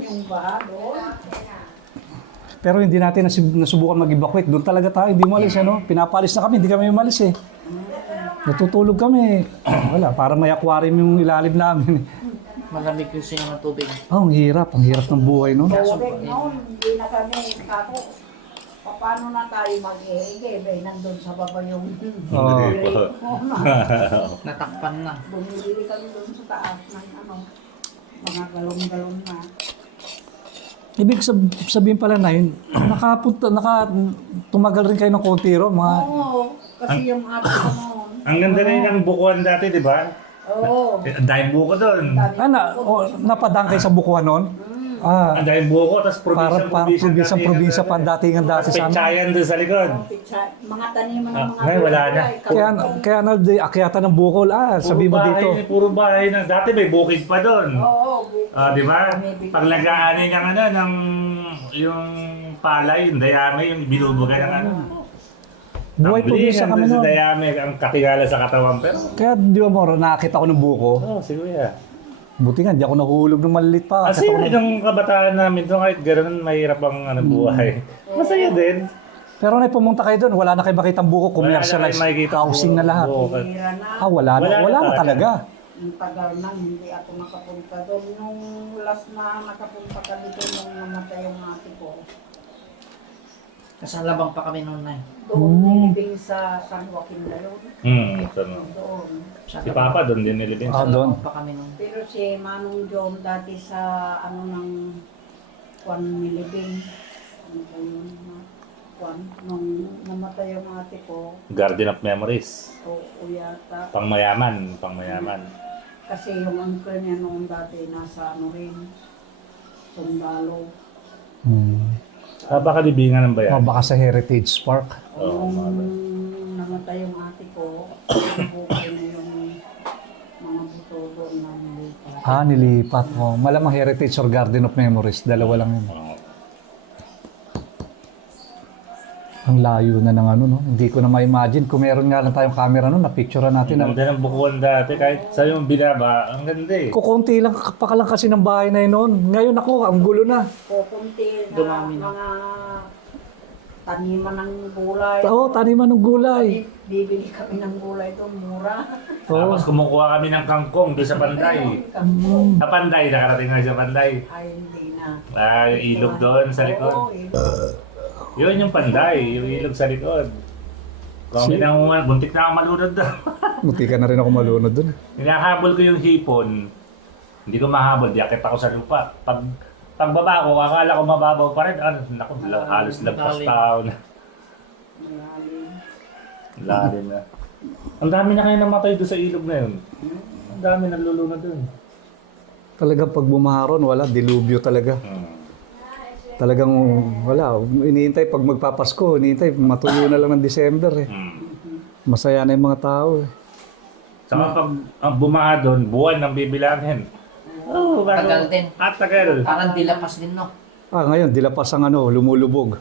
Yung baha doon. Pero hindi natin nasubukan mag-evacuate. Doon talaga tayo, hindi mo alis, ano? Pinapalis na kami, hindi kami umalis eh. Natutulog kami. Wala, para may aquarium yung ilalim namin. Malamig yung sinyo ng tubig. Oh, ang hirap ng buhay noon. Tubig noon, hindi na kami kako. Paano na tayo mag-ihige? Nandun sa baba yung... Natakpan na. Bumili kami doon sa taas ng mga galong-galong na. Ibig sabihin pala na yun, tumagal rin kayo ng konti ro, mga... Oo, kasi yung ate ko noon. Ang ganda rin ng bukuan dati, di ba? Oo. Ang daming buko doon. Napadaan kayo sa bukuhan noon? Ang daming buko, tapos probinsya pa datingan dati sa amin. Pechayan doon sa likod. Mga taniman ng mga Ngayon, wala na. Kaya akyatan ng bukol, sabi mo dito. Puro bahay na. Dati may bukid pa doon. Oo, Di ba? Pag nag-aanay ng yung palay, yung dayami, yung binubuga ng ano. Buhay probinsya kami sa noon. dayami, ang katigala sa katawan. Pero, Kaya di ba mo, nakakita ko ng buko. siguro yan. Buti nga, di ako nahulog ng malilit pa. Kasi yung kabataan namin doon, kahit gano'n, mahirap ang buhay. Masaya din. Pero na pumunta kayo doon, wala na kayo makitang buko, commercialized, housing na lahat. hira na. Wala na talaga. Ang tagal na, hindi ako nakapunta doon. Nung last na nakapunta kami doon nung namatay yung ate ko. Kasalabang pa kami noon na. Doon nilibing sa San Joaquin na yun. Doon. Si Papa doon din nilibing. Doon. Pa kami noon. Pero si Manong John dati sa ng Kwan nilibing. Ano ba yun? Kwan. Nung namatay yung ate ko, Garden of Memories. o yata. Pangmayaman. Kasi yung uncle niya noong dati nasa rin, sundalo. Baka libingan ng bayan. Baka sa Heritage Park. Oo, Nung namatay yung ate ko, bukay na yung mga buto doon na nilipat. Nilipat mo. Malamang Heritage or Garden of Memories. Dalawa lang yun. Ang layo na ng Hindi ko na ma-imagine. Kung meron nga lang tayong camera na-picturean natin. Ang ganda ng bukuan dati, kahit sa yung binaba, ang ganda eh. Kukunti lang, pa lang kasi ng bahay na yun noon. Ngayon ako, ang gulo na. Kukunti na Dumami na. mga taniman ng gulay. Taniman ng gulay. Bibili kami ng gulay doon, mura. Tapos kumukuha kami ng kangkong doon sa Panday. Sa Panday, nakarating na sa Panday. Ay, hindi na. Yung ilog doon sa likod. Oo, Yun yung Panday, yung ilog sa likod. Kung buntik na ako malunod doon. Muti ka na rin ako malunod dun. Hinahabol ko yung hipon. Hindi ko mahabol, yakit ako sa lupa. Pagbaba ko, akala ko mababaw pa rin. Naku, halos lagpas taon. Lalim na. Ang dami na kayo namatay doon sa ilog na yun. Ang dami nalulunod doon. Talagang pag bumaharon, wala. Dilubyo talaga. Talagang wala. Iniintay pag magpapasko, iniintay matuyo na lang ng December eh. Masaya na yung mga tao eh. Saka pag bumaha doon, buwan ang bibilangin. Tagal din. Tagal. Parang dilapas din, no? Ngayon, dilapas ang lumulubog.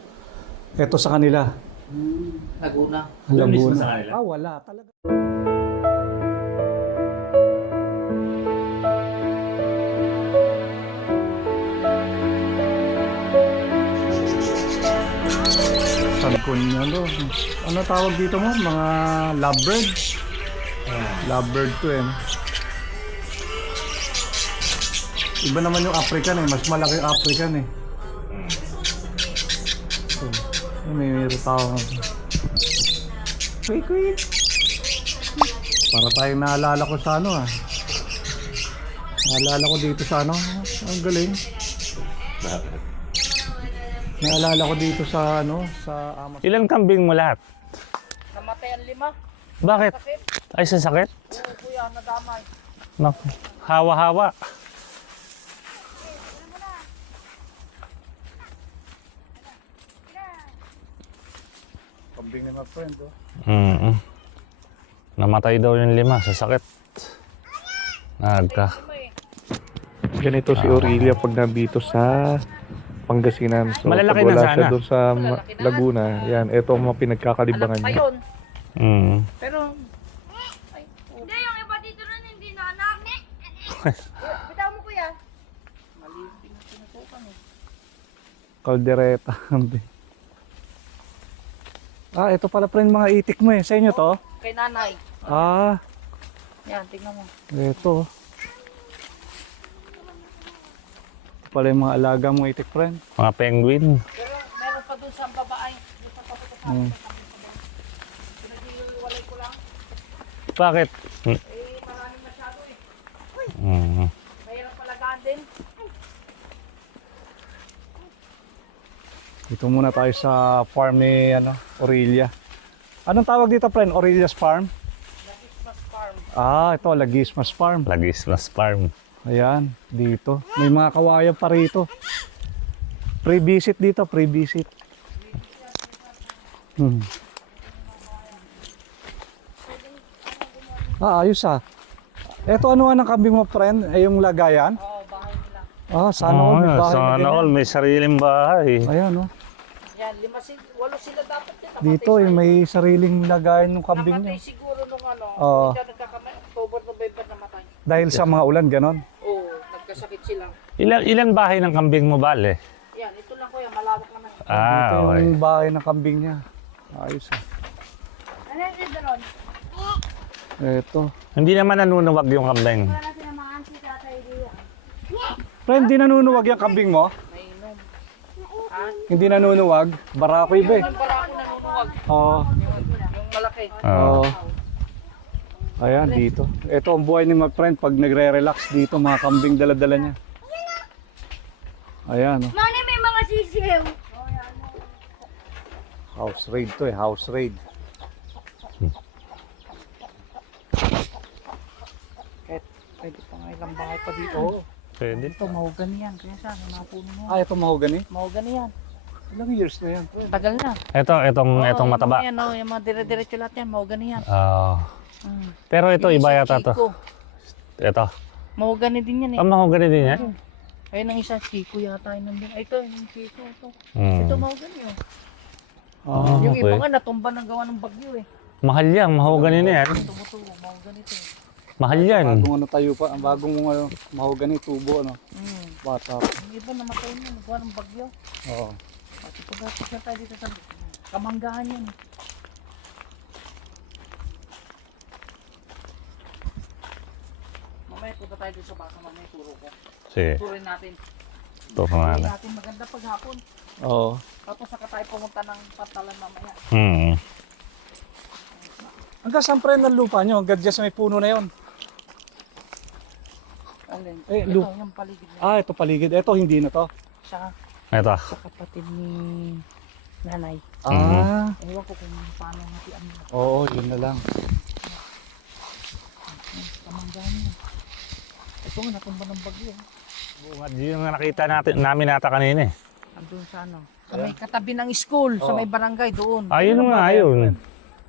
Ito sa kanila. Laguna. Doon mismo Laguna. sa kanila. Wala talaga. Sabi ko niya, ano tawag dito mo? Mga lovebird? Lovebird to eh. Iba naman yung African eh. Mas malaki yung African eh. May tao. Quick. Para tayong naalala ko sa Naalala ko dito sa Ang galing. Naalala ko dito sa sa Amazon. Ilang kambing mo lahat? Namatay ang 5. Bakit? Ay, sa sakit? Oo, kuya, nadamay. Naku, hawa-hawa. Kambing ni my friend, Namatay daw yung 5 sa sakit. Ganito si Aurelia pag nabito sa Pangasinan. So, Malalaki pag wala na siya sana. doon sa Laguna, yan, ito ang mga pinagkakalibangan niya. Pero, Hindi, yung iba dito rin hindi na anak. Caldereta. Ito pala friend mga itik mo eh. Sa inyo to? Kay nanay. Ah, Yan, tingnan mo. ito. Ito pala yung mga alaga mo itik friend. Mga penguin. Pero meron pa doon sa babae. Doon pa papunta sa Hmm. Pinag-iwalay ko lang. Bakit? Maraming masyado Mm. Mahirap palagaan din. Dito muna tayo sa farm ni Aurelia. Anong tawag dito friend? Aurelia's Farm? Christmas farm. Ito Lagismas Farm. Lagismas Farm. Ayan, dito. May mga kawayan pa rito. Free visit dito, free visit. Ayos ah. Ito ano ng kambing mo friend? Ay yung lagayan? Oo, bahay nila. Sana all may bahay na Sana ganyan. all may sariling bahay. Ayan oh. Yan, 8 sila dapat din. Dito may sariling lagayan ng kambing niya. Namatay siguro nung Oo. hindi nagkakamay, October, November namatay. Dahil sa mga ulan, ganon. Oo, nagkasakit sila. Ilan bahay ng kambing mo, Bale? Yan, ito lang kuya, malawak naman. Ito Okay. yung bahay ng kambing niya. Ayos ah. Ano yung doon? Ito. Hindi naman nanunuwag yung kambing. Friend, di nanunuwag yung kambing mo? Mainom. Hindi nanunuwag? Barako iba eh. Yung barako nanunuwag. Oo. Yung malaki. Oo. Ayan, dito. Ito ang buhay ni my friend pag nagre-relax dito, mga kambing dala-dala niya. Ayan, oh. Mani, may mga sisiw. House raid to eh, house raid. Kahit pwede pa nga ilang bahay pa dito. Pwede. Ito, mahogani yan. Kaya saan, mga puno mo. Ito mahogany? Mahogani yan. Ilang years na yan? Tagal na. Itong mataba. Yan, yung mga dire-diretso lahat yan, mahogani yan. Pero ito Yung iba isa, yata to. Chico. Ito. Mahogani din yan eh. Ang mahogani din yan? Ayun ang isa, Chico yata yun nandun. Ay, ito, yung Chico. Ito, Mm. ito mahogani yun. Ah, Yung iba okay. nga, natumba ng gawa ng bagyo eh. Mahal yan, mahogani na yan. Tumutubo, mahogani ito eh. Mahal yan. bagong ano tayo pa, ang bagong mahogany tubo, ano, bata pa. Yung iba namatay na, nagawa ng bagyo. Oo. At ito dapat na tayo dito sa kamanggahan yan. Mamaya punta tayo dito sa baka, mamaya turo ko. Sige, Turuin natin. ito pa Turuin nga. natin maganda paghapon. Oo. Tapos saka tayo pumunta ng Pantalan mamaya. Hmm. Hanggang saan friend ang lupa nyo? Hanggang dyan sa may puno na yon. Alin? Eh, Ito, Lu- yung paligid na. Ito paligid. Ito hindi na to. Siya, Ito. sa kapatid ni nanay. Ewan ko kung paano natin ang Oo, yun na lang. kamanggahan niya. Ito nga, natumba ng bagyo. Bungad yung nakita namin nata kanina eh. Andun sa ano. Sa may katabi ng school, sa may barangay doon. Ayun nga, ayun.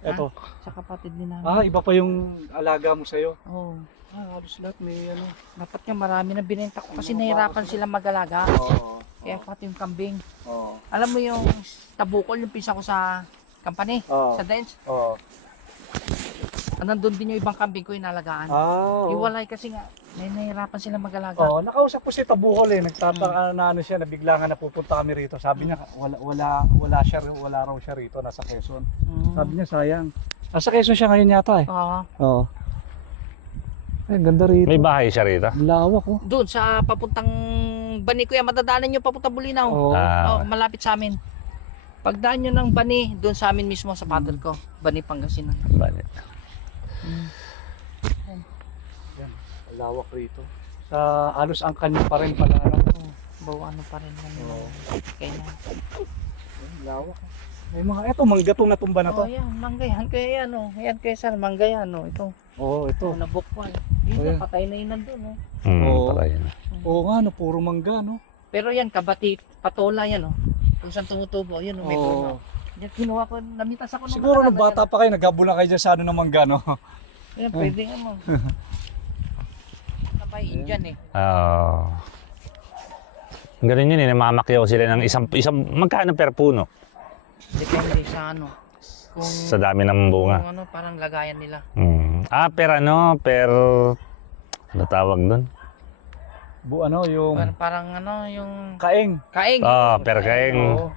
Ito. Sa kapatid ni nanay. Iba pa yung alaga mo sa'yo. Oo. Halos lahat may ano. Dapat nga marami na binenta ko kasi nahirapan sila mag-alaga. Oo. Kaya pati yung kambing. Oo. Alam mo yung tabukol, yung pinsa ko sa company, Oo. sa dance. Oo. Nandun din yung ibang kambing ko inalagaan. Iwalay kasi nga, nahirapan sila mag-alaga. Oo, nakausap ko si Tabuhol eh. Nagtataka na ano siya, nabigla nga napupunta kami rito. Sabi niya, wala raw siya rito, nasa Quezon. Sabi niya, sayang. Nasa Quezon siya ngayon yata eh. Oo. Oo. Ay, ganda rito. May bahay siya rito. Ang lawak oh. Doon sa papuntang Bani Kuya, madadaanan nyo papuntang Bulinaw. Oo. Oh, malapit sa amin. Pagdaan nyo ng Bani, doon sa amin mismo sa father ko. Bani Pangasinan. Bale. Ang lawak rito. Sa halos ang kanya pa rin pala. Bawa ano pa rin lang yung kaya. Ang lawak. May mga, eto, manggatong na tumba na to. Oh, yan, mangga yan. Kaya yan, oh. Yan, kaya sir, mangga yan, oh. Ito. Oo, ito. Oh, nabukwal. Dito, Ayan. patay na yun nandun, oh. Oo. Patay na. Oo nga, no, puro mangga, no? Pero yan, kabati, patola yan, oh. Kung saan tumutubo, yun, oh, may bunga. Yan, kinuha ko, namitas ako ng Siguro nung bata pa kayo, naghabulan kayo dyan sa ano ng mangga, no? Yan, pwede nga mo. Sabay Indian, eh. Ganun yun eh, namamakyaw sila ng isang magkano per puno? Depende sa ano. Kung, Sa dami ng bunga. kung ano, parang lagayan nila. Per ano, per, ano tawag doon? Yung Parang ano, yung kaeng. kaing. Pero kaing, Oo.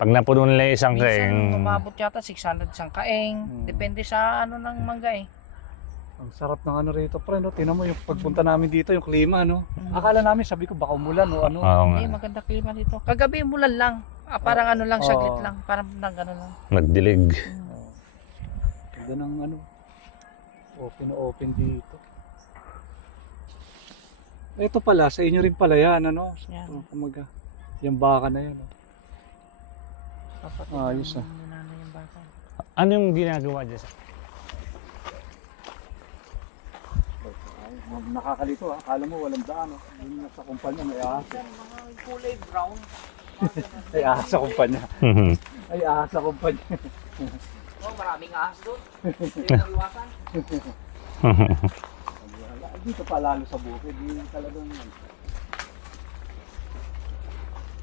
pag napuno nila isang Minsan kaing, umabot yata 600 isang kaing. Depende sa ano ng mangga eh. Ang sarap ng ano rito, pre, no? Tingnan mo yung pagpunta namin dito, yung klima, no? Akala namin, sabi ko, baka umulan o ano. oo nga, Eh, maganda klima dito. Kagabi umulan lang. Parang ano lang, saglit Oo. lang. Parang nang ano lang. nagdilig. Ganda ng ano, open dito. Ito pala, sa inyo rin pala yan, ano? Yan. Kumaga, yung baka na yan, no? Kapatid Ayos, ng nanay yung baka. Ano yung ginagawa dyan? Nakakalito, ha? Akala mo walang daan, no? Yung nasa kumpanya, may ahas. Mga kulay brown. Ay, ahas sa kumpanya. Ay, ahas sa kumpanya. Oh, maraming ahas doon. Hindi mo iwasan. Dito pa lalo sa bukid, yung talagang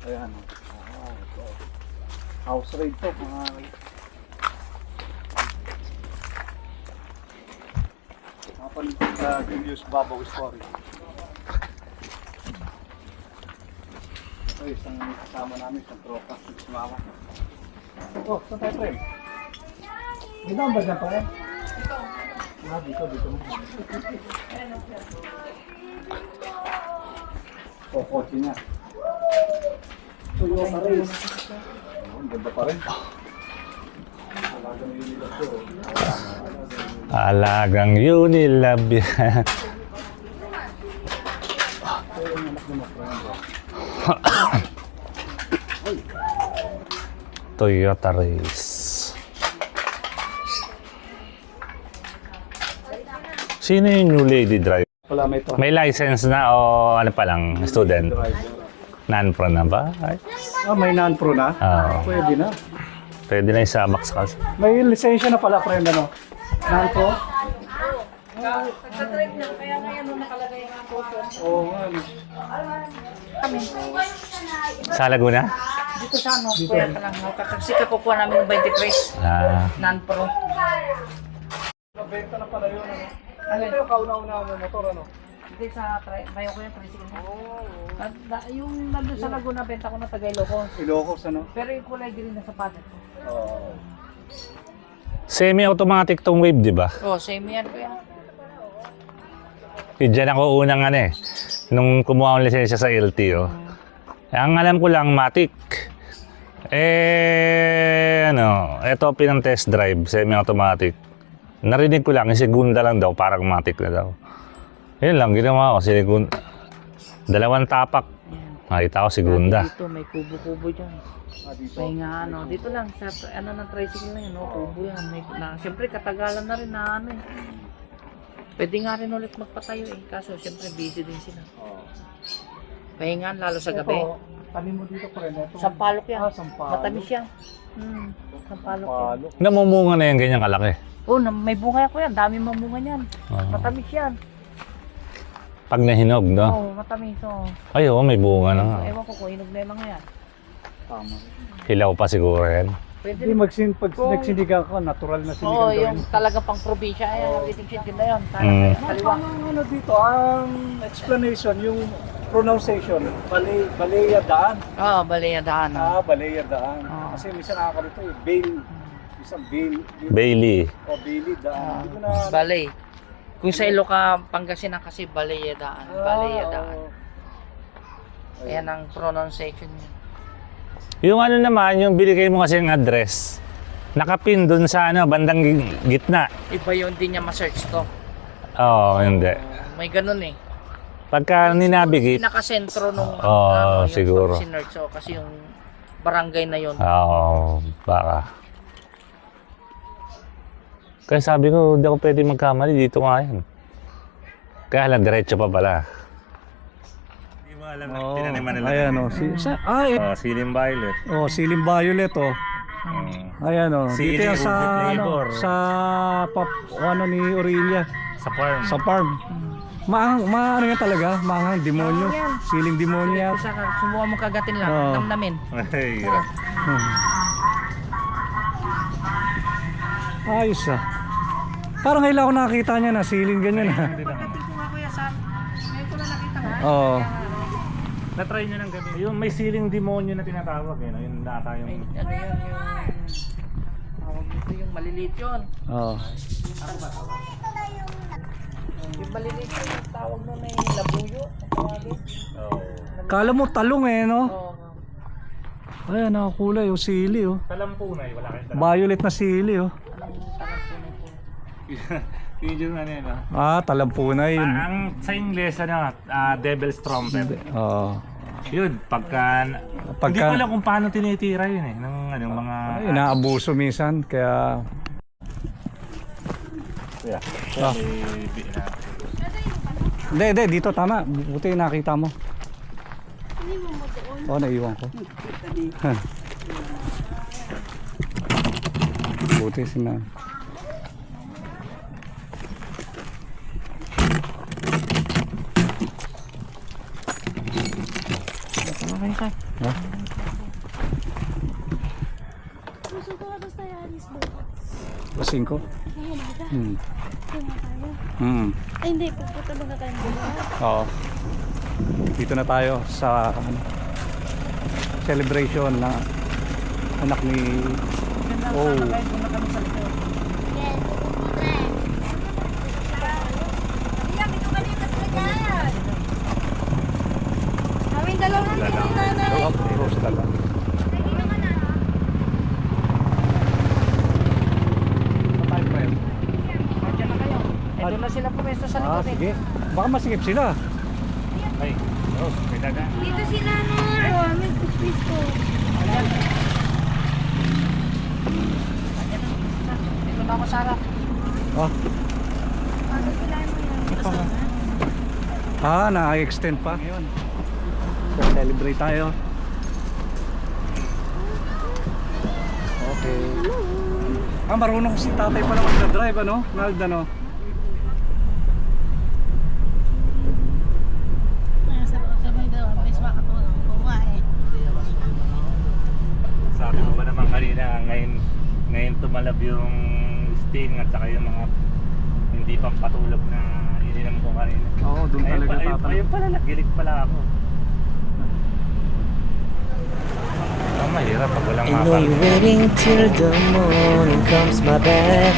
ayan, ito. House raid to, mga palit sa Julius Babaw story. Ito isang kasama namin, isang tropa, sumama. Oh, saan tayo, pre? Dito ba dyan, pre? Dito. O, kotse niya. Toyota Race. Ang ganda pa rin. Talagang yung nila to. Alagang Unilab yan. Toyota Race. Sino yung new lady driver? Wala may to. May license na o ano pa lang, student? Non-pro na ba? Ay, May non-pro na? Pwede na. pwede na isabak sa kasi. May lisensya na pala, friend, ano? Non-pro? Nagtatripe na, kaya ngayon nung nakalagay nga po. Oo nga. Kami. Sa Laguna? Dito sa ano, square ka lang. Kasi kakukuha namin ng 23. Non-pro. Nabenta na pala yun, ano? Ano yung kauna-una mo motor, ano? Hindi sa bayo ko yung tricycle mo. Yung nandun sa Laguna, benta ko na taga Ilocos. Ilocos, ano? Pero yung kulay green na sapatos ko. Oo. Semi-automatic tong Wave, di ba? Oh, same yan kuya. Diyan ako unang ano eh. Nung kumuha akong lisensya sa LTO. Ang alam ko lang, Matic. Ito pinang test drive, semi-automatic. Narinig ko lang, yung segunda lang daw, parang Matic na daw. Yun lang, ginawa ko, segunda. 2 tapak. Nakita ko segunda. Dito may kubo-kubo dyan. May nga ano, dito lang sa ano ng tricycle na yun, kubo yan. Siyempre katagalan na rin na ano eh. Pwede nga rin ulit magpatayo eh, kaso siyempre busy din sila. Pahingan lalo sa gabi. Ito, tanim mo dito, friend. Ito. Sampalok yan. Sampalok. Matamis yan. Sampalok yan. Namumunga na yan ganyang kalaki. Oh, may bunga ko yan. Dami mamunga niyan. Matamis yan. Pag nahinog, no? Oo, matamis. Oh. Ay, oo, may bunga na nga. Ewan ko kung hinog na yung mga yan. Tama. Hilaw pa siguro yan. Pwede Hindi, rin. pag nagsinigang ka, natural na sinigang Oo, gawin. yung talaga pang probinsya. Ayan, waiting sheet din na yun. Kaliwa. Ano dito, ang explanation, yung pronunciation, Baleya Daan. Oo, Baleya Daan. Baleya Daan. Ah. Kasi minsan nakakalito eh, Bail. Minsan Bail. Bailey. O Bailey Daan. Hindi ko na... Balay. Kung sa Iloca, Pangasinan kasi Baleya Daan. Baleya Daan. Ayan ang pronunciation niya. Yung ano naman, yung binigay mo kasi yung address, nakapin dun sa ano, bandang gitna. Iba yun, din niya ma-search to. Oo, hindi. May ganun eh. Pagka ninabigit, Pinakasentro nung Oo, yung siguro. sinerch. So, kasi yung barangay na yun. oo, baka. Kaya sabi ko, hindi ako pwede magkamali, dito nga yan. Kaya lang, diretso pa pala. Hindi mo alam na tinaniman nila. Ayan o. Silim Violet. Silim Violet o. Ayan o. Sili Dito yan sa, Ruby flavor. ano ni Aurelia. Sa farm. Sa farm. Ano yan talaga? Maangang demonyo. Maangang yan. Siling demonyo yan. Isa ka, subukan mo kagatin lang. Oo. Namnamin. Ay, Ayos ah. Parang kailangan ko nakakita niya na siling ganyan ah. Pagdating ko nga kuya sa... Ngayon ko na nakita nga. Oo. Na-try nyo ng gabi. Yung may siling demonyo na tinatawag eh. No? Yun nata Ay, yung... ano yan yung... Tawag dito yung maliliit yun. Oo. Yung maliliit yun, yung tawag nun ay labuyo. Tawagin. Oh. Kala mo talong eh, no? Oo. Ayan, nakakulay, oh, sili, oh. Talampunay, wala kayong talampunay. Violet na sili, oh. Anong takot po nito? Yun yung ano yun, no? Ah, talampunay yun. Ang sa Ingles, ano, Devil's Trumpet. Oo. Yun, hindi ko alam kung paano tinitira yun eh. Ng ano, mga... Ay, inaabuso minsan, kaya... Yeah. Ah. Hindi, dito, tama. Buti nakita mo. Oo, naiwan ko. Buti sina... Ano kayo sa? Ha? Gusto ko na basta yaris bukas. Lasing ko? Ay, umaga. Hmm. Kaya tayo. Hmm. Ay, hindi. Pupunta ba na tayo bukas? Oo. Dito na tayo sa celebration ng anak ni... Oh. Yes. Iya, dito ka dito sa kanya. Kaming dalawa na ni nanay. Rose talaga. Nandiyan na kayo. Eh, doon na sila pumesto sa Ah, likod eh. sige. Baka masigip sila. Ay, Rose, may daga. Dito si nanay. Oh, may kuskus ko. Ayan. Dito na ako, Sarah. Ah, Ano sila mo yan? na-extend pa. Ngayon. Celebrate tayo. Okay. Ah, marunong si tatay pala mag-drive, ano? Nald, ano? Sabay daw. Mas makatulong. Kumain. Sabi mo ba naman kanina, ngayon tumalab yung sting at saka yung mga hindi pampatulog na ininom ko kanina. Oo, doon talaga tatanong. Ayun pala, nagilig pala ako. Mahirap pag walang I know you're waiting till the morning comes, my bed.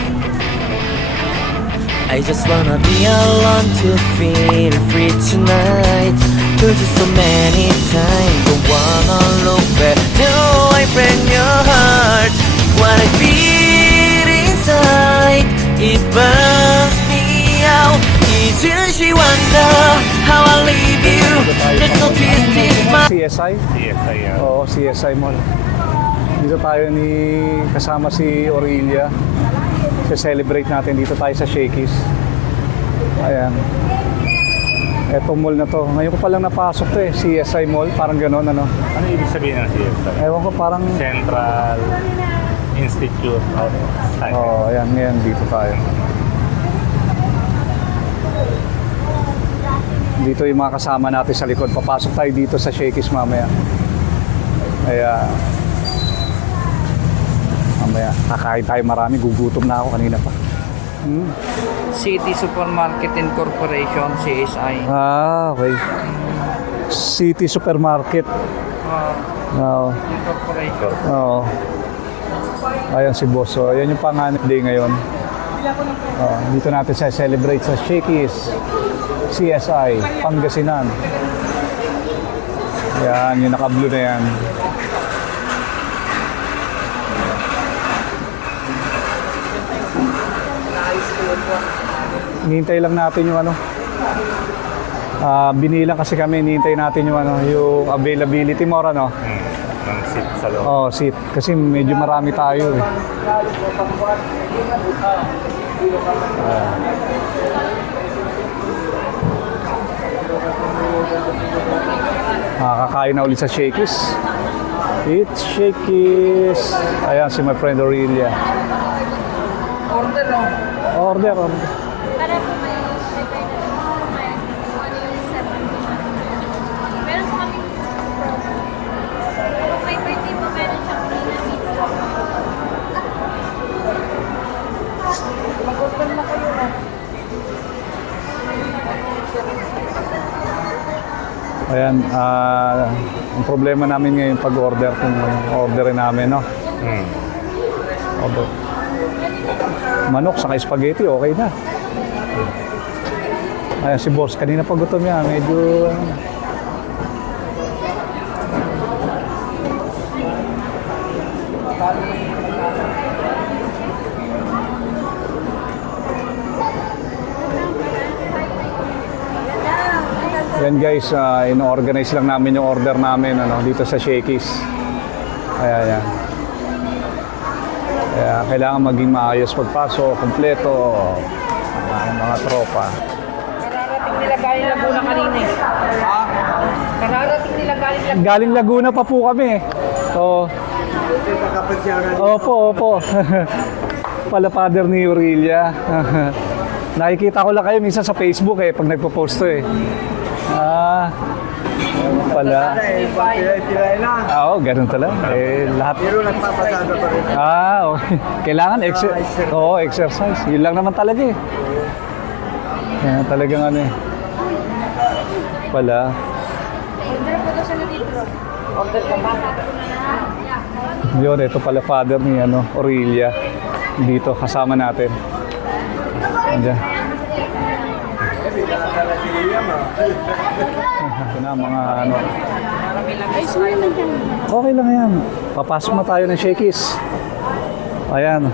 I just wanna be alone to feel free tonight. Told you so many times, don't wanna look back. Do I break your heart? What I feel inside, it burns me out. It's just you wonder how I leave you. Just notice this my CSI? CSI yan. Oo, CSI Mall. Dito tayo kasama si Aurelia. Celebrate natin dito tayo sa Shakey's. Ayan. Etong mall na to. Ngayon ko palang napasok to eh. CSI Mall. Parang gano'n, ano? Ano ibig sabihin ng CSI? Ewan ko, parang... Central Institute of Science. Oo, ayan. Ngayon dito tayo. Dito yung mga kasama natin sa likod. Papasok tayo dito sa Shakey's mamaya. Kaya... mamaya, kakain tayo marami. Gugutom na ako kanina pa. City Supermarket Incorporation, CSI. Ah, okay. City Supermarket. Oo. Incorporation. Oo. Ayan si Boss. So, ayan yung panganib day ngayon. Dito natin sa celebrate sa Shakey's CSI, Pangasinan. Yan, yung naka-blue na yan. Hinihintay lang natin yung ano. Binilang kasi kami, hinihintay natin yung ano, yung availability mo, ano? Ng seat sa loob. Oh, seat. Kasi medyo marami tayo eh. Kakain na ulit sa Shakey's. It's Shakey's. Ayan si my friend Aurelia. Order no? Order. Para po may pepper na may ano yung 7. Meron po kami promo. Kung may birthday po, meron siyang free na pizza. Mag-order na kayo. Ayan, ang problema namin ngayon pag-order, kung orderin namin, no? Order. Manok saka spaghetti, okay na. Ayan si boss, kanina pa gutom yan, medyo... Yan guys, in-organize lang namin yung order namin dito sa Shakey's. Kaya yan. Kaya kailangan maging maayos pagpasok, kumpleto, ang mga tropa. Kararating nila galing Laguna kanina eh. Kararating nila galing Laguna. Galing Laguna pa po kami. So, opo. Pala father ni Aurelia. Nakikita ko lang kayo minsan sa Facebook pag nagpo-post to Ayun pala. Pilay na. Oo, ganun talaga. Lahat. Pero nagpapasada pa rin. Okay. Kailangan exercise. Yun lang naman talaga Kaya talagang pala. Order ka ba? Yun, ito pala father ni Aurelia. Dito, kasama natin. Andiyan. Ito na mga Okay lang yan. Papasok na tayo ng Shakey's. Ayan.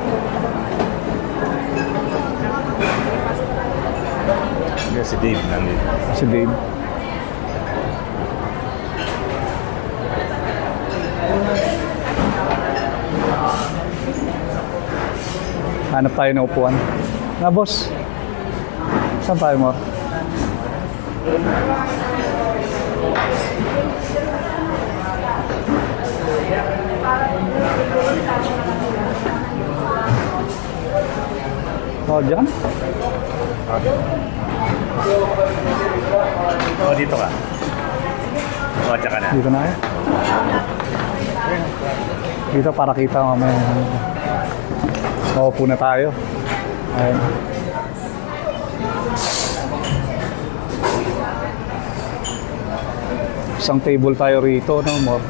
Si Dave nandito. Si Dave. Hanap tayo ng upuan. Na boss. Saan tayo mo? Diyan? Dito ka. Tsaka na. Dito na Dito para kita mamaya. Maupo na tayo. Ayun. Isang table tayo rito, no more.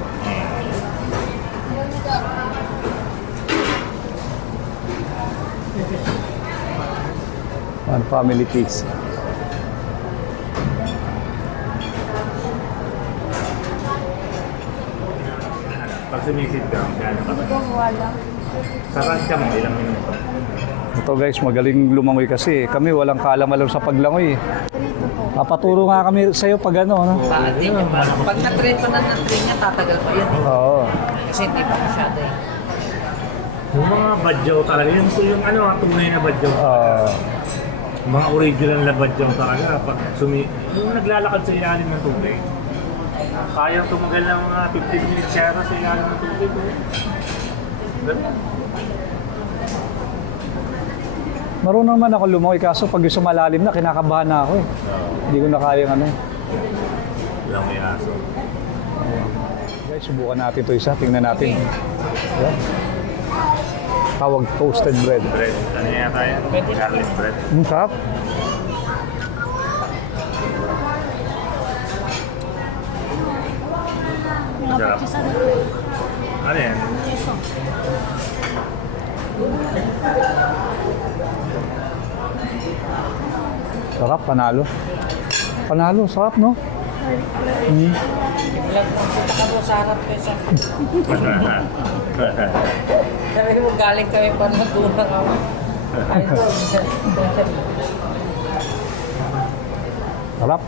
One family piece. Pag sumisid ka, gano'n ka ba? Sa rancha mo, ilang minuto? Ito guys, magaling lumangoy kasi. Kami walang kaalam-alam sa paglangoy. Papaturo nga kami sa'yo pag no? Pag na-train pa na ng-train niya, tatagal pa yun. Oo. Kasi hindi pa masyado Yung mga badyaw talaga, yung tunay na badyaw. Mga original na badyaw talaga. Pag yung naglalakad sa ilalim ng tubig, kayang tumagal ng mga 15 minutes siya sa ilalim ng tubig. Marunong naman ako lumangoy kaso pag sumalalim na, kinakabahan na ako Hindi ko na kayang Lang may aso. Guys, subukan natin ito isa. Tingnan natin. Yan. Tawag toasted bread. Bread. Ano yata yan? Garlic bread. Sarap. Sarap. Ano yan? Sarap, panalo. Panalo, sarap, no? Vlog mo, punta ka doon sa harap kaysa. Sabi mo, galing kami pa na doon ako. Sarap.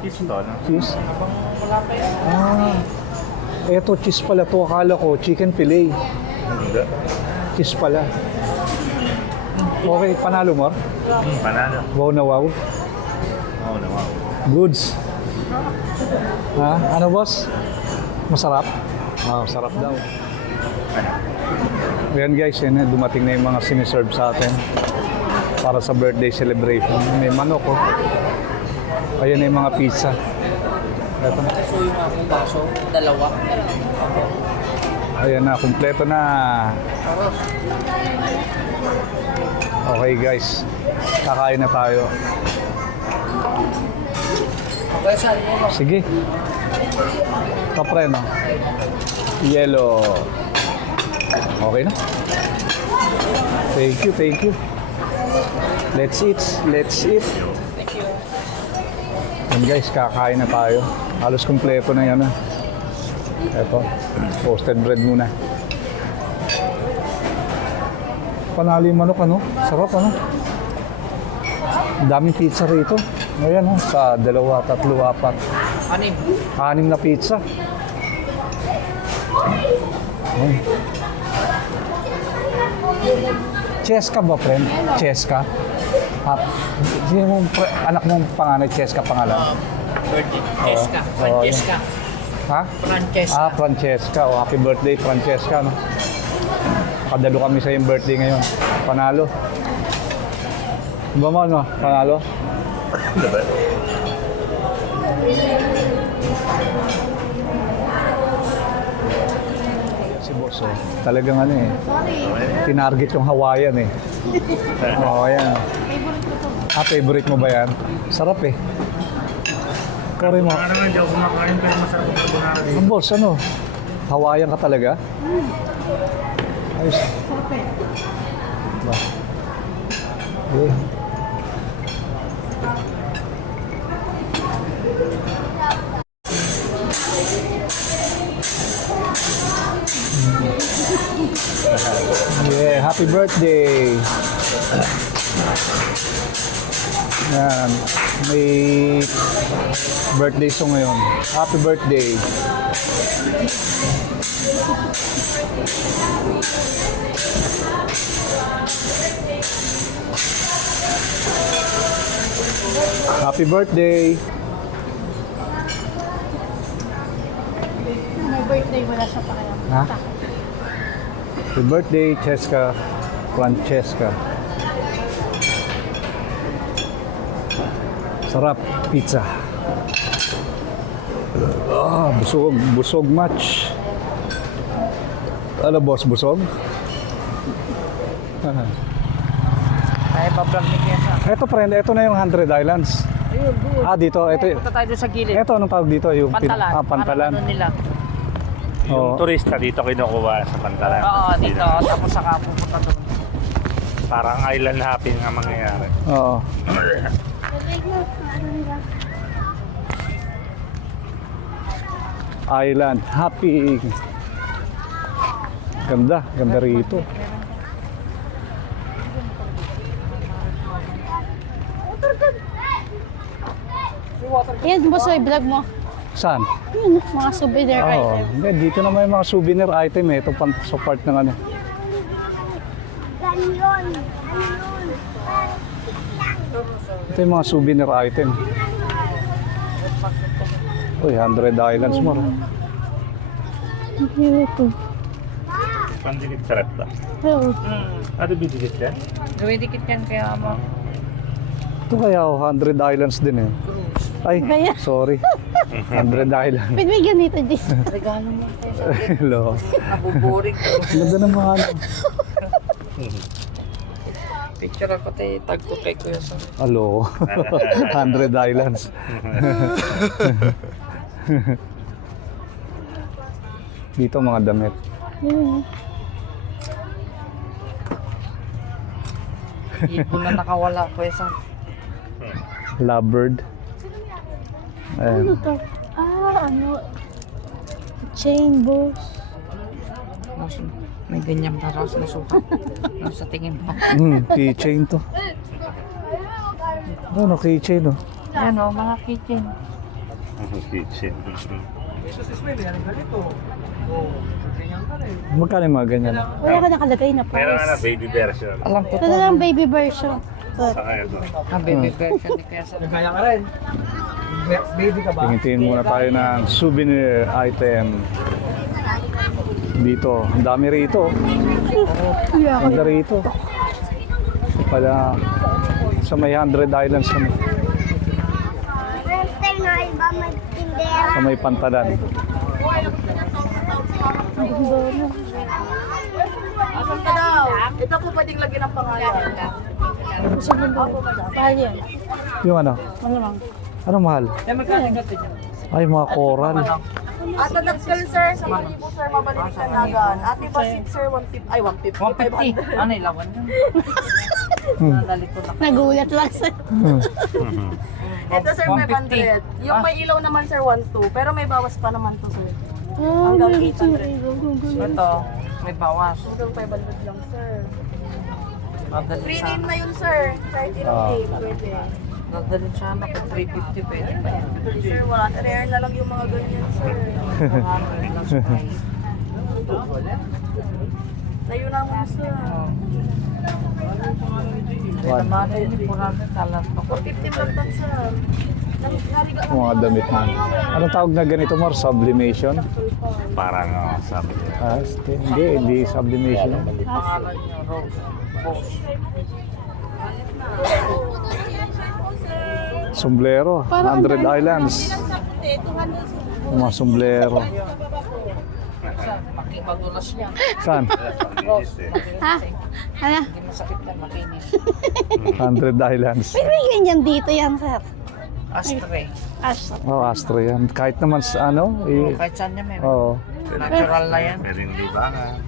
Cheese to, no? Cheese. Wala pa yun. Eto, cheese pala to. Akala ko, chicken fillet. Hindi. Cheese pala. Okay, panalo mo? Panalo. Wow na wow. Oo naman. Goods. Ha? Ano boss? Masarap? Masarap daw. Ayan guys, dumating na yung mga siniserve sa atin para sa birthday celebration. May manok Ayan na yung mga pizza. Ito. So yung mga baso, dalawa. Ayan na, kumpleto na. Okay guys, kakain na tayo. Sige. Ito pre, no? Yellow. Okay na. Thank you, thank you. Let's eat, let's eat. Thank you. And guys, kakain na tayo. Halos kumpleto na yan. Ito, toasted bread muna. Panalo yung manok, ano? Sarap, ano? Daming pizza rito. Ayan, oh, sa 2, 3, 4. Anim. 6 na pizza. Ayan. Cheska ba, friend? Cheska? Sino mong anak mong panganay, Cheska pangalan? Francesca. Francesca. Ha? Francesca. Francesca. Oh, happy birthday, Francesca, no? Kadalo kami sa iyong birthday ngayon. Panalo. Ba mo, no? Panalo? Si boss, oh. Talagang ano eh. Tinarget yung Hawaiian eh. Oo, ayan. Favorite mo ba yan? Sarap eh. Kari mo. Ano naman, di ako kumakain pero masarap yung carbonara. Ang boss, ano? Hawaiian ka talaga? Ayos. Ba? Okay. Yeah, happy birthday. Yan. May birthday song ngayon. Happy birthday. Happy birthday. My birthday, wala siya pa kaya. Ha? Happy birthday, Cheska. Francesca. Sarap. Pizza. Ah, busog. Busog match. Ano boss, busog? Ay, pa-vlog ni Kesa. Ito friend, ito na yung 100 Islands. Ayun, good. Ah, dito. Ito, Punta tayo doon sa gilid. ito anong tawag dito? Yung Pantalan. Pantalan. Parang ano nila. Oo. Yung turista dito kinukuha sa Pantalan. Oo, dito. Tapos saka pupunta doon. Parang island hopping nga mangyayari. Oo. Island happy. Ganda, ganda rito. Yan, boss, ay vlog mo. Saan? Yun, mga souvenir Oo. item. Hindi, dito naman yung mga souvenir item eh. Ito pang sa part ng ano. Ito yung mga souvenir item. Uy, 100 Islands more. Ito. Pandikit sarap ba? Hello. Ano bidikit yan? Gawin dikit yan kaya mo. Ito kaya 100 Islands din eh. Ay, Kaya? sorry. 100 Islands. Pwede may ganito, Jis. Regalo mo tayo. Hello. Nabuboring ko. Ganda ng mga ano. Picture ako tayo. Tag ko kay Kuya Sam. Hello. 100 Islands. Dito mga damit. Ipon na nakawala Kuya Sam. Lovebird. Ano Ayan. to? Ah, ano? Chain, boss. May ganyang karas na sukat. Sa tingin mo. Keychain to. Ano, keychain oh. Yan o, mga kitchen. Kitchen. Magkano yung mga ganyan? Wala ka nakalagay na Pero ano, price. baby version. Alam ko Ito na lang baby version. Saka ito. Ang baby version ni Kuya Sam. Kaya ka rin. Baby ka ba? Tingin muna tayo ng souvenir item. Dito, ang dami rito. Ang ganda rito. Pala sa may 100 Islands kami. Sa may Pantalan. Asan ka daw? Ito po pwedeng lagyan ng pangalan. Mahal yun. Yung ano? Ano mahal? Ay, mga coral. Ate Nagskal, sir, sa Malibu, sir, mabalik ka nagan. Ate Basit, sir, 150. Ay, 150. 150. Ano, ilawan yun? Nalito na. Nagulat lang sir. Ito, sir, 500. Yung may ilaw naman, sir, 12. Pero may bawas pa naman to, sir. Hanggang 800. Ito, may bawas. Hanggang 500 lang, sir. Dadalhin Free sa name na yun, sir. Kahit ilang name, pwede. Dadalhin sa anak ko, 350 pwede pa yan. Sir, wala. Rare na lang yung mga ganyan, sir. Layo na mo, sir. Namana yun, 400 talas pa ko. 450 lang lang, sir. Mga damit na. Anong tawag na ganito, Mar? Sublimation? Parang sabi. Hindi sublimation. Pangalan niyo, Rose. Sombrero, 100 Islands. Mga sombrero. Makipagulas niya. Saan? Ha? Ano? Hindi masakit na, makinis. 100 Islands. May ganyan dito yan sir. Ashtray. Oh, Astro yan. Kahit naman sa ano, Kahit saan niya meron. oh, Natural na yan. Pwedeng libangan.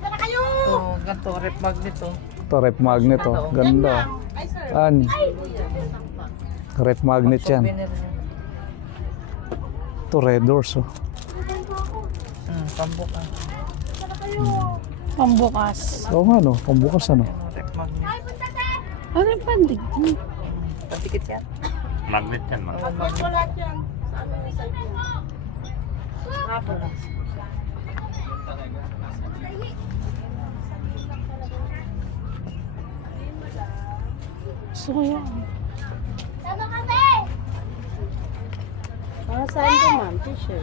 Ito, ganito, rep magnet to. ito rep magnet oh. Ganda. Rep magnet yan. Souvenir niya. Ito red doors oh. Pambuka. Pambukas. Oo nga no, pambukas ano. Rep magnet. Ano yung pandig? Patikit yan. Magnet yan, magnet. Gusto ko yan. Para saan ka ma'am? T-shirt.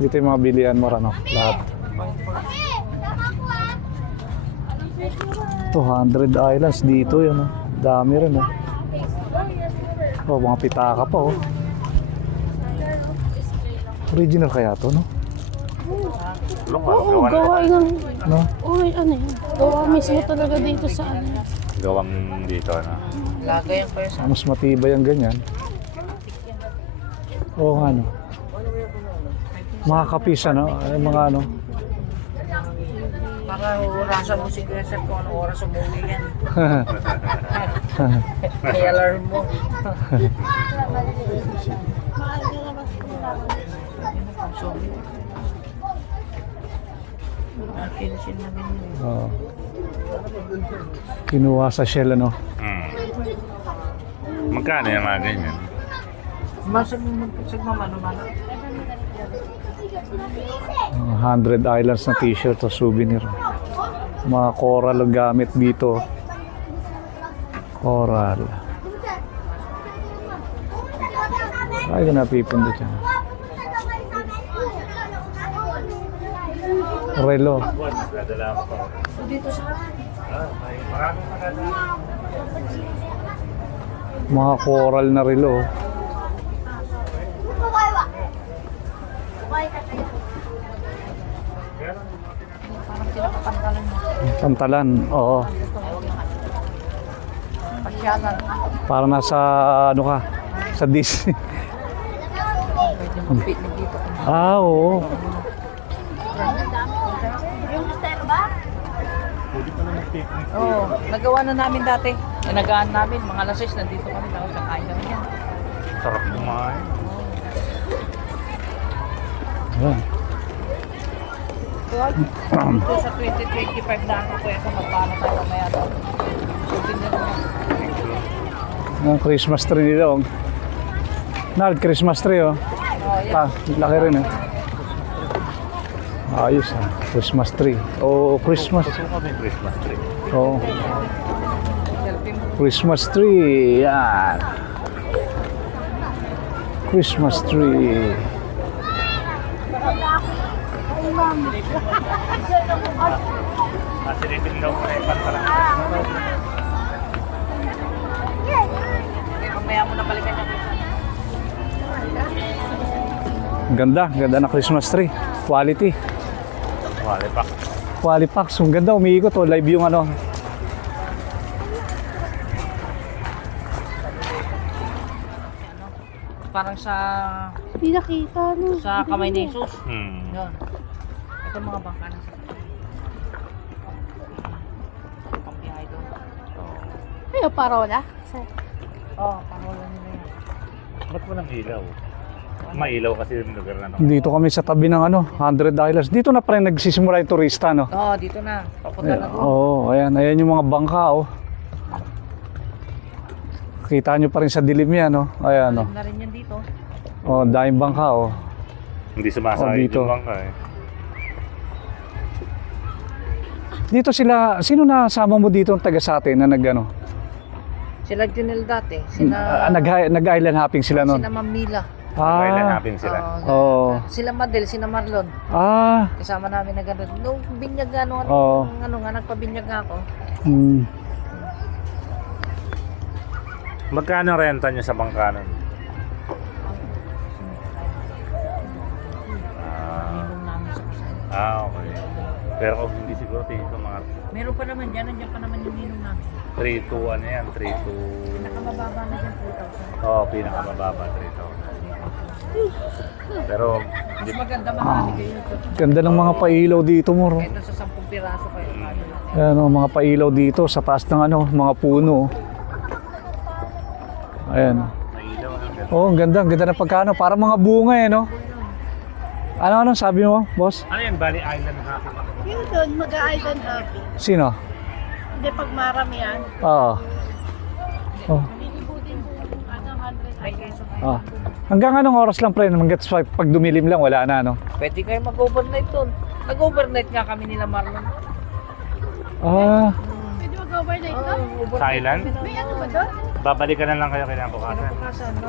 Dito yung mga bilihan mo ano, lahat. Ito 100 Islands dito yun oh. Dami rin oh. Oh, mga pitaka pa oh. Original kaya to no? Oo, gawa ng... No? Uy, ano yun? Gawa mismo talaga dito sa ano. Gawang dito, no? Lagay ko yung sa... Mas matibay ang ganyan. Oo nga no. Mga kapis ano, ay, mga ano. Para urasan mo si Kuya Sir kung anong oras umuwi yan. May alarm mo. Kinisin na rin yun. Oh. Kinuha sa Shell ano. Magkano yung mga ganyan? Masag naman naman. 100 Islands na t-shirt o souvenir. Mga coral ang gamit dito. Coral. Ay, ka napipindot yan. Relo. Mga coral na relo. Pantalan, oo. Pasyalan. Para nasa ano ka, sa Disney. Pwede mag-picnic dito. Ah, oo. Oo, nagawa na namin dati. Nagaan namin, mga alas 6 nandito kami, tapos nakain kami yan. Sarap kumain. Ayan. Ito sa 2025 na ako kuya sa magpano tayo mamaya daw. Souvenir mo. Ang Christmas tree nila, oh. Nard, Christmas tree, oh. Ah, laki rin, eh. Ayos, ah. Christmas tree. Oh, Christmas. Christmas tree. Oh. Christmas tree. Yan. Christmas tree. Masilipin daw ko na yung pantalan. Mamaya mo na balikan yan. Ganda na Christmas tree. Quality. Wala pa. Qualipacks. Ang ganda, umiikot. Oh. Live yung ano. Parang sa Hindi nakita, no? kamay ni Jesus. Hmm. Yun. Ito mga bangka na sa pambiyahe doon. Ay, parola. Oo, pangulan nila yan. Ba't walang ilaw? Mailaw kasi yung lugar na no? Dito kami sa tabi ng ano, 100 Islands. Dito na pa rin nagsisimula yung turista, no? Oo, dito na. Papunta na doon. Oo, ayan yung mga bangka, oh. Kita nyo pa rin sa dilim yan, no? Ayan, no? Na rin yan dito. Oh, daming bangka, oh. Hindi sumasakay dito. yung bangka eh. Dito sila, sino na sama mo dito ang taga sa atin na nag-ano? Sila Junel dati. Sina, Nag-island hopping sila nun? sina Mamila. Kailan Ah, natin sila? Oo. Sila Madel, sina Marlon. ah, Kasama namin na gano'n. Nung binyag ano, Oo. nagpabinyag nga ako. hmm. Magkano renta nyo sa bangka nun? Minum namin sa kasama. Okay. Pero kung hindi siguro, tingin ko mga Meron pa naman dyan, nandiyan pa naman yung minum namin. 3-2 ano yan, 3-2... Nakamababa na dyan, 3,000. Oo, pinakamababa, 3,000. Pero, Mas maganda marami kayo. Ganda ng mga pailaw dito mo, ro. Kahit nasa 10 piraso kayo. Kaya natin. Ayan, oh, mga pailaw dito sa taas ng ano, mga puno. Ayan. mailaw ng ganda. Oh, ang ganda ng pagkano. Parang mga bunga eh, no? Ano sabi mo, boss? Ano yan, Bali Island Happy? Yung doon, mag-island happy. Sino? Hindi, pag marami yan. Oo. Oh. Lilibutin po yung 100 May kayo sa Ah. Hanggang anong oras lang, pre? Hanggang pag dumilim lang, wala na, no? Pwede kayo mag-overnight doon. Nag-overnight nga kami nila Marlon. Ah, Pwede mag-overnight doon? Sa island? May ano ba doon? Babalikan na lang kayo kinabukasan. Kinabukasan, no?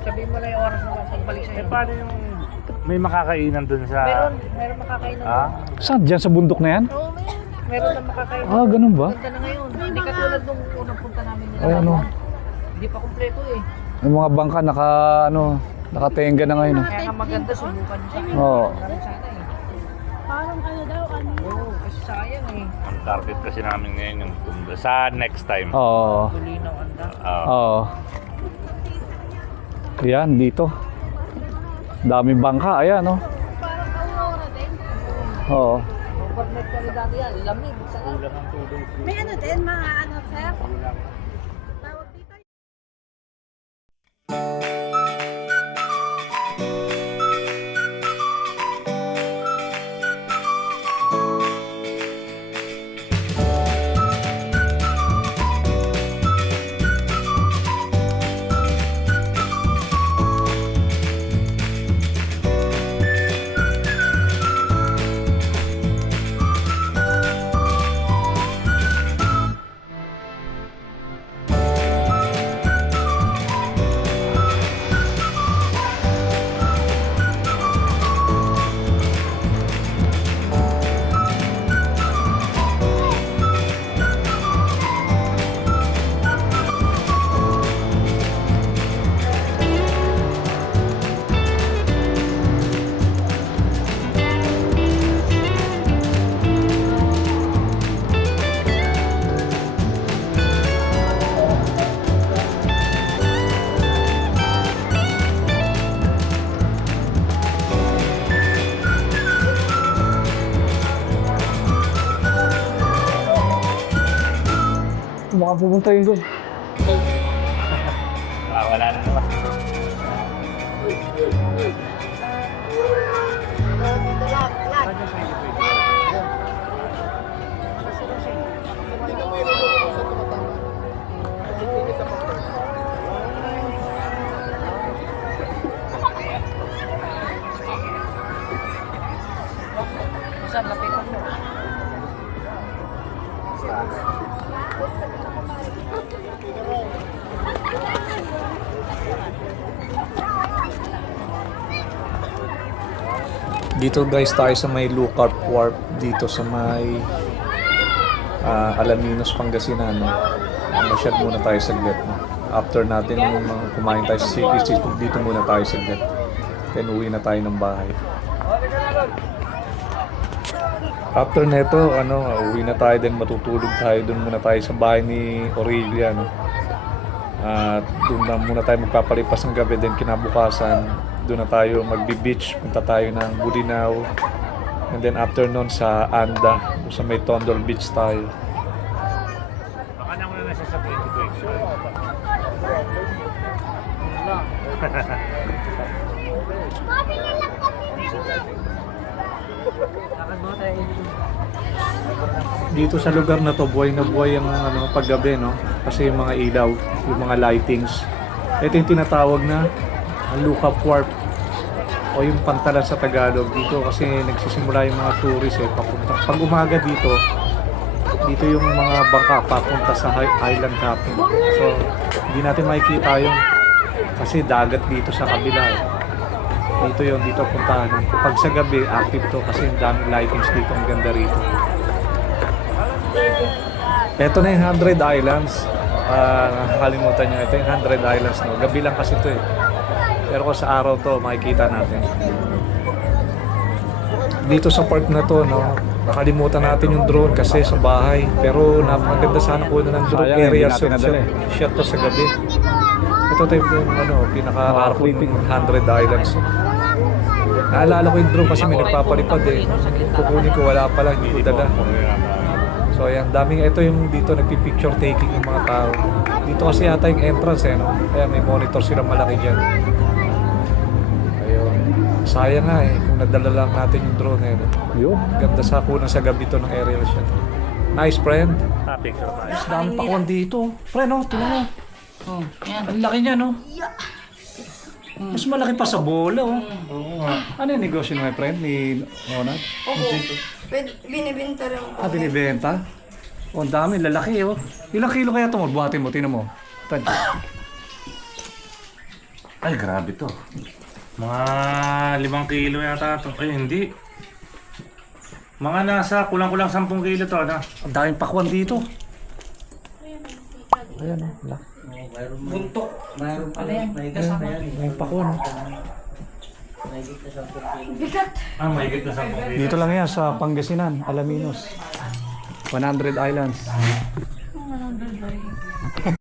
Sabihin mo lang yung oras na pagbalik sa'yo. Eh, paano yung may makakainan dun sa... Meron makakainan. Ah? saan? Diyan sa bundok na yan? Oo, meron na makakainan. Ah, ganun ba? Ganda na ngayon. Hindi katulad nung unang punta namin nila. Ay, ano? Hindi pa kumpleto eh. Yung mga bangka nakatenga na ngayon. Kaya nga maganda, subukan nyo sa akin. Oo. Maraming sana eh. Parang ano daw, ano? Oo, kasi sayang eh. Ang target kasi namin ngayon yung Tunda. Sa next time. Oo. Tulinaw anda. Oo. Yan, dito. Daming bangka, ayan, no? Parang Aurora din. Oo. Overnight kami dati yan. Lamig. Saka. May ano din, mga ano, sir? Tawag dito. Baka pupunta yun doon. Wala na naman. Saan lapitan mo? Dito guys tayo sa may Lucarp Wharf dito sa may Alaminos, Pangasinan. Masyad muna tayo saglit. No? After natin kumain tayo sa Seafood, dito muna tayo saglit. Then uwi na tayo ng bahay. After neto, uwi na tayo din, matutulog tayo. Doon muna tayo sa bahay ni Aurelia, no? At doon na muna tayo magpapalipas ng gabi. Then kinabukasan, doon na tayo magbi-beach. Punta tayo ng Bolinao. And then after nun sa Anda, sa may Tondo Beach tayo. Baka na muna na siya sa 2020. Dito sa lugar na to, buhay na buhay ang paggabi, no? Kasi yung mga ilaw, yung mga lightings. Ito yung tinatawag na lookout warp o yung pantalan sa Tagalog. Dito kasi nagsisimula yung mga tourist papunta. Pag umaga dito yung mga bangka papunta sa island hopping. So, hindi natin makikita yun kasi dagat dito sa kabila. Dito puntahan. Pag sa gabi, active to kasi yung daming lightings dito. Ang ganda rito. Ito na yung 100 Islands. Nakakalimutan nyo. Ito yung 100 Islands. No? Gabi lang kasi ito eh. Pero kung sa araw to, makikita natin. Dito sa park na to, no? Nakalimutan natin yung drone kasi sa bahay. Pero napakaganda sana ko na ng drone area shot to sa gabi. Ito tayo yung pinaka-arco ng 100 Islands. Naalala ko yung drone kasi may nagpapalipad eh. Kukunin ko, wala pala, hindi ko dala. So ayan, daming ito yung dito nagpi-picture taking yung mga tao. Dito kasi yata yung entrance no? Kaya may monitor sila malaki dyan. Ayun. Sayang nga kung nadala lang natin yung drone no? Yun. Ganda sa kunang sa gabi to ng aerial shot. Nice, friend. Picture tayo. Daming pakuan dito. Friend, tingnan mo. Oh, yan. Ang laki niya, no? Mas malaki pa sa bola, Oo nga. Ano yung negosyo mo, my friend, ni Ronald? Opo. Binibenta rin po. Binibenta? Ang dami, lalaki, Ilang kilo kaya ito mo? Buhatin mo, tinan mo. Ay, grabe to. Mga 5 kilo yata ito. Ay, hindi. Mga nasa kulang-kulang 10 kilo to, ano? Ang daming pakuan dito. Ayan, laki. Buntok. Mayroon pala yan. May kasama. May pakuan, Ah, mahigit na 10 kilo. Dito lang yan sa Pangasinan, Alaminos. 100 Islands.